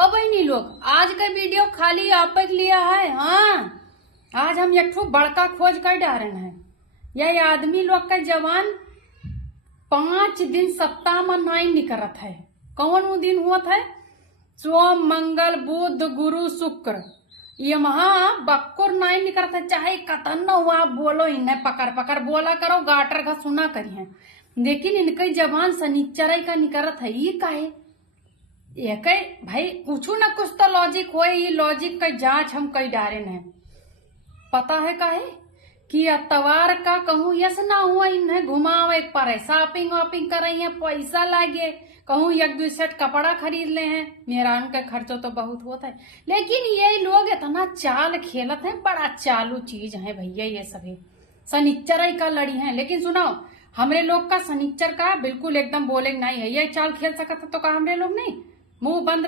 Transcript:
ओ बहनी लोग, आज का वीडियो खाली आप के लिए है। हाँ, आज हम एक ठो बड़का खोज कर डारन है। यह आदमी लोग का जवान 5 दिन सप्ताह में नहीं निकलत है। कौन वो दिन हुआ है? सोम, मंगल, बुध, गुरु, शुक्र। ये महा बक्कुर नहीं निकलत है। चाहे कतन हुआ बोलो, इन्हें पकड़ पकड़ बोला करो, गाटर का सुना करिए, लेकिन इनके जवान शनिचर का निकलत है। ये काहे? एक भाई कुछ न कुछ तो लॉजिक हो। ये लॉजिक का जांच हम कई डारे हैं। पता है काहे कि अतवार का कहूँ यस ना हुआ, इन्हें घुमावे पर शॉपिंग वॉपिंग कर रही है, पैसा लागे, कहूँ एक दो सेट कपड़ा खरीद ले हैं। मेरा उनका खर्चो तो बहुत होता है, लेकिन ये लोग इतना चाल खेलत है। बड़ा चालू चीज है भैया ये सभी। शनिचर का लड़ी है, लेकिन सुनाओ, हमरे लोग का शनिचर का बिल्कुल एकदम बोले नहीं है। ये चाल खेल सकता तो का हमरे लोग नहीं? मुंह बंद